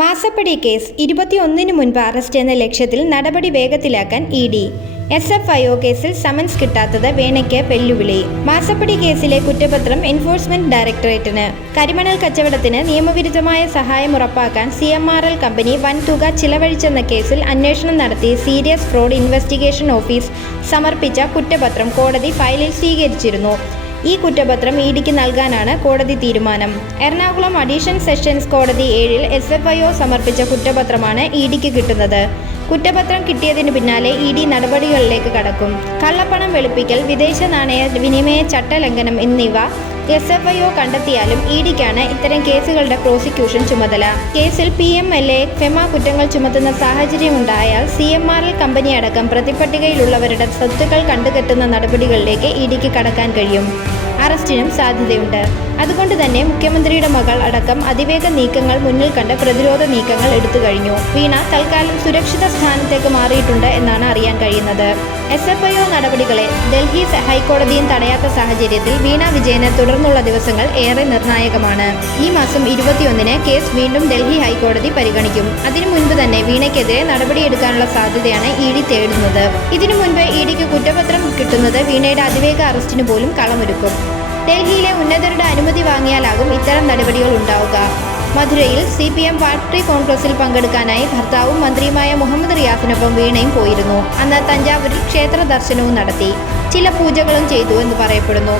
മാസപ്പടി കേസ് ഇരുപത്തിയൊന്നിന് മുൻപ് അറസ്റ്റ് എന്ന ലക്ഷ്യത്തിൽ നടപടി വേഗത്തിലാക്കാൻ E D. S F I O കേസിൽ സമൻസ് കിട്ടാത്തത് വേണയ്ക്ക് വെല്ലുവിളി. മാസപ്പടി കേസിലെ കുറ്റപത്രം എൻഫോഴ്സ്മെന്റ് ഡയറക്ടറേറ്റിന്. കരിമണൽ കച്ചവടത്തിന് നിയമവിരുദ്ധമായ സഹായം ഉറപ്പാക്കാൻ C M R L company വൻതുക ചിലവഴിച്ചെന്ന കേസിൽ അന്വേഷണം നടത്തി സീരിയസ് ഫ്രോഡ് ഇൻവെസ്റ്റിഗേഷൻ ഓഫീസ് സമർപ്പിച്ച കുറ്റപത്രം കോടതി ഫയലിൽ സ്വീകരിച്ചിരുന്നു. ഈ കുറ്റപത്രം ഇ ഡിക്ക് നൽകാനാണ് കോടതി തീരുമാനം. എറണാകുളം അഡീഷൻ സെഷൻസ് കോടതി ഏഴിൽ എസ് എഫ് ഐ ഒ സമർപ്പിച്ച കുറ്റപത്രമാണ് ഇ ഡിക്ക് കിട്ടുന്നത്. കുറ്റപത്രം കിട്ടിയതിന് പിന്നാലെ ഇ ഡി നടപടികളിലേക്ക് കടക്കും. കള്ളപ്പണം വെളുപ്പിക്കൽ വിദേശ നാണയ വിനിമയ ചട്ടലംഘനം എന്നിവ എസ് എഫ് ഐ ഒ കണ്ടെത്തിയാലും ഇ ഡിക്കാണ് ഇത്തരം കേസുകളുടെ പ്രോസിക്യൂഷൻ ചുമതല. കേസിൽ P M L A FEMA കുറ്റങ്ങൾ ചുമത്തുന്ന സാഹചര്യമുണ്ടായാൽ C M R L company അടക്കം പ്രതിപ്പട്ടികയിലുള്ളവരുടെ സ്വത്തുക്കൾ കണ്ടുകെട്ടുന്ന നടപടികളിലേക്ക് ഇ ഡിക്ക് കടക്കാൻ കഴിയും. അറസ്റ്റിനും സാധ്യതയുണ്ട്. അതുകൊണ്ട് തന്നെ മുഖ്യമന്ത്രിയുടെ മകൾ അടക്കം അതിവേഗ നീക്കങ്ങൾ മുന്നിൽ കണ്ട് പ്രതിരോധ നീക്കങ്ങൾ എടുത്തു കഴിഞ്ഞു. വീണ തൽക്കാലം സുരക്ഷിത സ്ഥാനത്തേക്ക് മാറിയിട്ടുണ്ട് എന്നാണ് അറിയാൻ കഴിയുന്നത്. എസ് എഫ് ഐ ഒ നടപടികളെ ഡൽഹി ഹൈക്കോടതിയും തടയാത്ത സാഹചര്യത്തിൽ വീണ വിജയന് തുടർന്നുള്ള ദിവസങ്ങൾ ഏറെ നിർണായകമാണ്. ഈ മാസം ഇരുപത്തിയൊന്നിന് കേസ് വീണ്ടും ഡൽഹി ഹൈക്കോടതി പരിഗണിക്കും. അതിനു മുൻപ് തന്നെ വീണയ്ക്കെതിരെ നടപടിയെടുക്കാനുള്ള സാധ്യതയാണ് ഇ ഡി തേടുന്നത്. ഇതിനു മുൻപ് ഇ ഡിക്ക് കുറ്റപത്രം കിട്ടുന്നത് വീണയുടെ അതിവേഗ അറസ്റ്റിന് പോലും കളമൊരുക്കും. ഡൽഹിയിലെ ഉന്നതരുടെ അനുമതി വാങ്ങിയാലാകും ഇത്തരം നടപടികൾ ഉണ്ടാവുക. മധുരയിൽ സി പി എം പാർട്ടി കോൺഗ്രസിൽ പങ്കെടുക്കാനായി ഭർത്താവും മന്ത്രിയുമായ മുഹമ്മദ് റിയാസിനൊപ്പം വീണയും പോയിരുന്നു. അന്ന് തഞ്ചാവൂരിൽ ക്ഷേത്ര ദർശനവും നടത്തി. ചില പൂജകളും ചെയ്തു എന്ന് പറയപ്പെടുന്നു.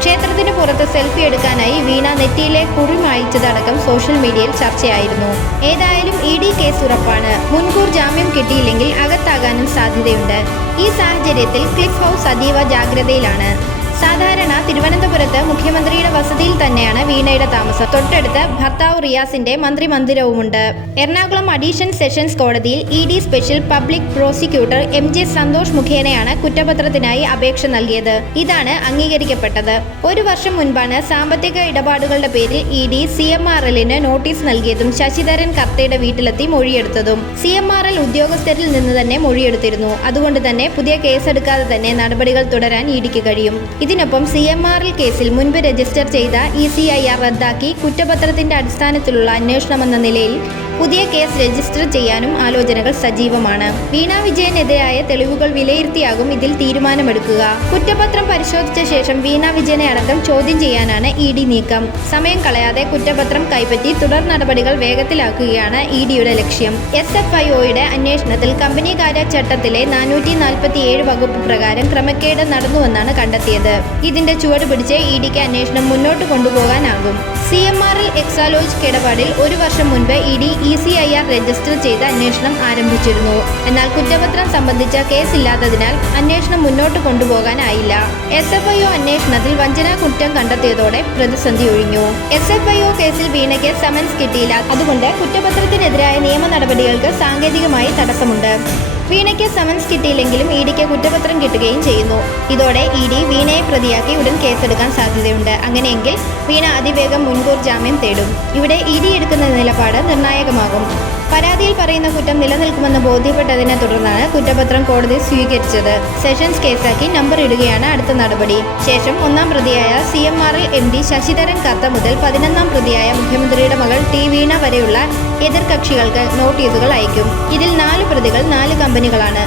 ക്ഷേത്രത്തിന് പുറത്ത് സെൽഫി എടുക്കാനായി വീണ നെറ്റിയിലെ കുറി മായിച്ചതടക്കം സോഷ്യൽ മീഡിയയിൽ ചർച്ചയായിരുന്നു. ഏതായാലും ഇ ഡി കേസ് ഉറപ്പാണ്. മുൻകൂർ ജാമ്യം കിട്ടിയില്ലെങ്കിൽ അകത്താകാനും സാധ്യതയുണ്ട്. ഈ സാഹചര്യത്തിൽ ക്ലിഫ് ഹൗസ് അതീവ ജാഗ്രതയിലാണ്. സാധാരണ തിരുവനന്തപുരത്ത് മുഖ്യമന്ത്രിയുടെ വസതിയിൽ തന്നെയാണ് വീണയുടെ താമസം. തൊട്ടടുത്ത് ഭർത്താവ് റിയാസിന്റെ മന്ത്രി മന്ദിരവുമുണ്ട് എറണാകുളം അഡീഷൻ സെഷൻസ് കോടതിയിൽ E D special public prosecutor M J Santhosh മുഖേനയാണ് കുറ്റപത്രത്തിനായി അപേക്ഷ നൽകിയത്. ഇതാണ് അംഗീകരിക്കപ്പെട്ടത്. ഒരു വർഷം മുൻപാണ് സാമ്പത്തിക ഇടപാടുകളുടെ പേരിൽ E D C M R എല്ലിന് നോട്ടീസ് നൽകിയതും ശശിധരൻ കർത്തയുടെ വീട്ടിലെത്തി മൊഴിയെടുത്തതും. സി എം ആർ എൽ ഉദ്യോഗസ്ഥരിൽ നിന്ന് തന്നെ മൊഴിയെടുത്തിരുന്നു. അതുകൊണ്ട് തന്നെ പുതിയ കേസെടുക്കാതെ തന്നെ നടപടികൾ തുടരാൻ ഇ ഡിക്ക് കഴിയും. ഇതിനൊപ്പം സി എം ആർ എൽ കേസിൽ മുൻപ് രജിസ്റ്റർ ചെയ്ത ഇ സി ഐ ആർ റദ്ദാക്കി കുറ്റപത്രത്തിന്റെ അടിസ്ഥാനത്തിലുള്ള അന്വേഷണമെന്ന നിലയിൽ പുതിയ കേസ് രജിസ്റ്റർ ചെയ്യാനും ആലോചനകൾ സജീവമാണ്. വീണ വിജയനെതിരായ തെളിവുകൾ വിലയിരുത്തിയാകും ഇതിൽ തീരുമാനമെടുക്കുക. കുറ്റപത്രം പരിശോധിച്ച ശേഷം വീണ വിജയനെ അടക്കം ചോദ്യം ചെയ്യാനാണ് ഇ ഡി നീക്കം. സമയം കളയാതെ കുറ്റപത്രം കൈപ്പറ്റി തുടർ നടപടികൾ വേഗത്തിലാക്കുകയാണ് ഇ ഡിയുടെ ലക്ഷ്യം. എസ് എഫ് ഐ ഒയുടെ അന്വേഷണത്തിൽ കമ്പനി കാര്യ ചട്ടത്തിലെ നാനൂറ്റി നാൽപ്പത്തി ഏഴ് വകുപ്പ് പ്രകാരം ക്രമക്കേട് നടന്നുവെന്നാണ് കണ്ടെത്തിയത്. ഇതിന്റെ ചുവട് പിടിച്ച് ഇ ഡിക്ക് അന്വേഷണം മുന്നോട്ട് കൊണ്ടുപോകാനാകും. C M R L Exalogic ഇടപാടിൽ ഒരു വർഷം മുൻപ് E D E C I R register ചെയ്ത് അന്വേഷണം ആരംഭിച്ചിരുന്നു. എന്നാൽ കുറ്റപത്രം സംബന്ധിച്ച കേസ് ഇല്ലാത്തതിനാൽ അന്വേഷണം മുന്നോട്ട് കൊണ്ടുപോകാനായില്ല. എസ് എഫ് ഐ ഒ അന്വേഷണത്തിൽ വഞ്ചനാ കുറ്റം കണ്ടെത്തിയതോടെ പ്രതിസന്ധി ഒഴിഞ്ഞു. എസ് എഫ് ഐ ഒ കേസിൽ വീണയ്ക്ക് സമൻസ് കിട്ടിയില്ല. അതുകൊണ്ട് കുറ്റപത്രത്തിനെതിരായ നിയമ നടപടികൾക്ക് സാങ്കേതികമായി തടസ്സമുണ്ട്. വീണയ്ക്ക് സമൻസ് കിട്ടിയില്ലെങ്കിലും ഇഡിക്ക് ഡിക്ക് കുറ്റപത്രം കിട്ടുകയും ചെയ്യുന്നു. ഇതോടെ ഇ ഡി വീണയെ പ്രതിയാക്കി ഉടൻ കേസെടുക്കാൻ സാധ്യതയുണ്ട്. അങ്ങനെയെങ്കിൽ വീണ അതിവേഗം മുൻകൂർ ജാമ്യം തേടും. ഇവിടെ ഇ ഡി എടുക്കുന്ന നിലപാട് നിർണായകമാകും. പരാതിയിൽ പറയുന്ന കുറ്റം നിലനിൽക്കുമെന്ന് ബോധ്യപ്പെട്ടതിനെ തുടർന്നാണ് കുറ്റപത്രം കോടതി സ്വീകരിച്ചത്. സെഷൻസ് കേസാക്കി നമ്പർ ഇടുകയാണ് അടുത്ത നടപടി. ശേഷം ഒന്നാം പ്രതിയായ C M R L M D Sasidharan Kartha മുതൽ പതിനൊന്നാം പ്രതിയായ മുഖ്യമന്ത്രിയുടെ മകൾ ടി വീണ വരെയുള്ള എതിർകക്ഷികൾക്ക് നോട്ടീസുകൾ അയക്കും. ഇതിൽ നാല് പ്രതികൾ നാല് കമ്പനികളാണ്.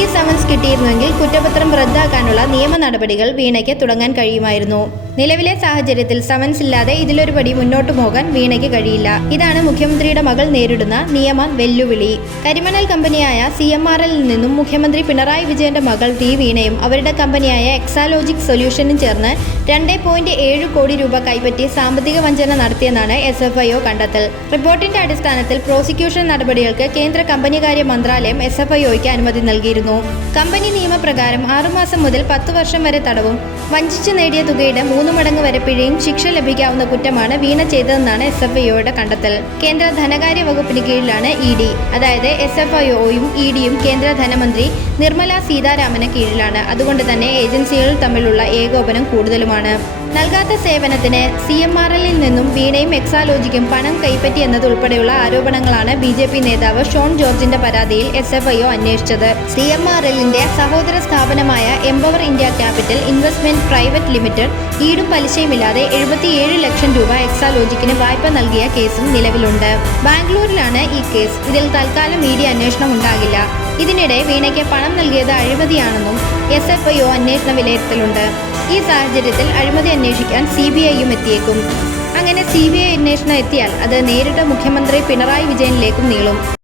ഈ സമൻസ് കിട്ടിയിരുന്നെങ്കിൽ കുറ്റപത്രം റദ്ദാക്കാനുള്ള നിയമ നടപടികൾ വീണയ്ക്ക് തുടങ്ങാൻ കഴിയുമായിരുന്നു. നിലവിലെ സാഹചര്യത്തിൽ സമൻസ് ഇല്ലാതെ ഇതിലൊരുപടി മുന്നോട്ടു പോകാൻ വീണയ്ക്ക് കഴിയില്ല. ഇതാണ് മുഖ്യമന്ത്രിയുടെ മകൾ നേരിടുന്ന നിയമ വെല്ലുവിളി. കരിമണൽ കമ്പനിയായ സി എം ആർ എൽ നിന്നും മുഖ്യമന്ത്രി പിണറായി വിജയന്റെ മകൾ ടി വീണയും അവരുടെ കമ്പനിയായ എക്സാലോജിക് സൊല്യൂഷനും ചേർന്ന് രണ്ട് പോയിന്റ് ഏഴ് കോടി രൂപ കൈപ്പറ്റി സാമ്പത്തിക വഞ്ചന നടത്തിയെന്നാണ് എസ് എഫ് ഐ ഒ കണ്ടെത്തൽ. റിപ്പോർട്ടിന്റെ അടിസ്ഥാനത്തിൽ പ്രോസിക്യൂഷൻ നടപടികൾക്ക് കേന്ദ്ര കമ്പനികാര്യ മന്ത്രാലയം എസ് എഫ് ഐ ഒയ്ക്ക് അനുമതി നൽകിയിരുന്നു. കമ്പനി നിയമപ്രകാരം ആറുമാസം മുതൽ പത്ത് വർഷം വരെ തടവും വഞ്ചിച്ചു നേടിയ തുകയുടെ മൂന്ന് മടങ്ങ് വരെ പിഴയും ശിക്ഷ ലഭിക്കാവുന്ന കുറ്റമാണ് വീണ ചെയ്തതെന്നാണ് എസ് എഫ് ഐഒയുടെ കണ്ടെത്തൽ. കേന്ദ്ര ധനകാര്യ വകുപ്പിന് കീഴിലാണ് ഇ ഡി. അതായത് എസ് എഫ് ഐഒയും ഇ ഡിയും കേന്ദ്ര ധനമന്ത്രി നിർമ്മല സീതാരാമന് കീഴിലാണ്. അതുകൊണ്ട് തന്നെ ഏജൻസികൾ തമ്മിലുള്ള ഏകോപനം കൂടുതലുമാണ്. നൽകാത്ത സേവനത്തിന് സി എം ആർ എല്ലിൽ നിന്നും വീണയും എക്സാലോജിക്കും പണം കൈപ്പറ്റി എന്നതുൾപ്പെടെയുള്ള ആരോപണങ്ങളാണ് ബി ജെ പി നേതാവ് ഷോൺ ജോർജിന്റെ പരാതിയിൽ എസ് എഫ് ഐ ഒ അന്വേഷിച്ചത്. സി എം ആർ എല്ലിന്റെ സഹോദര സ്ഥാപനമായ Empower India Capital Investment Private Limited ഈടും പലിശയുമില്ലാതെ എഴുപത്തിയേഴ് ലക്ഷം രൂപ എക്സാലോജിക്കിന് വായ്പ നൽകിയ കേസും നിലവിലുണ്ട്. ബാംഗ്ലൂരിലാണ് ഈ കേസ്. ഇതിൽ തൽക്കാലം മീഡിയ അന്വേഷണം ഉണ്ടാകില്ല. ഇതിനിടെ വീണയ്ക്ക് പണം നൽകിയത് അഴിമതിയാണെന്നും എസ് എഫ് ഐ ഒ അന്വേഷണ വിലയിരുത്തലുണ്ട്. ഈ സാഹചര്യത്തിൽ അഴിമതി അന്വേഷിക്കാൻ സി ബി ഐയും എത്തിയേക്കും. അങ്ങനെ സി ബി ഐ അന്വേഷണം എത്തിയാൽ അത് നേരിട്ട് മുഖ്യമന്ത്രി പിണറായി വിജയനിലേക്കും നീളും.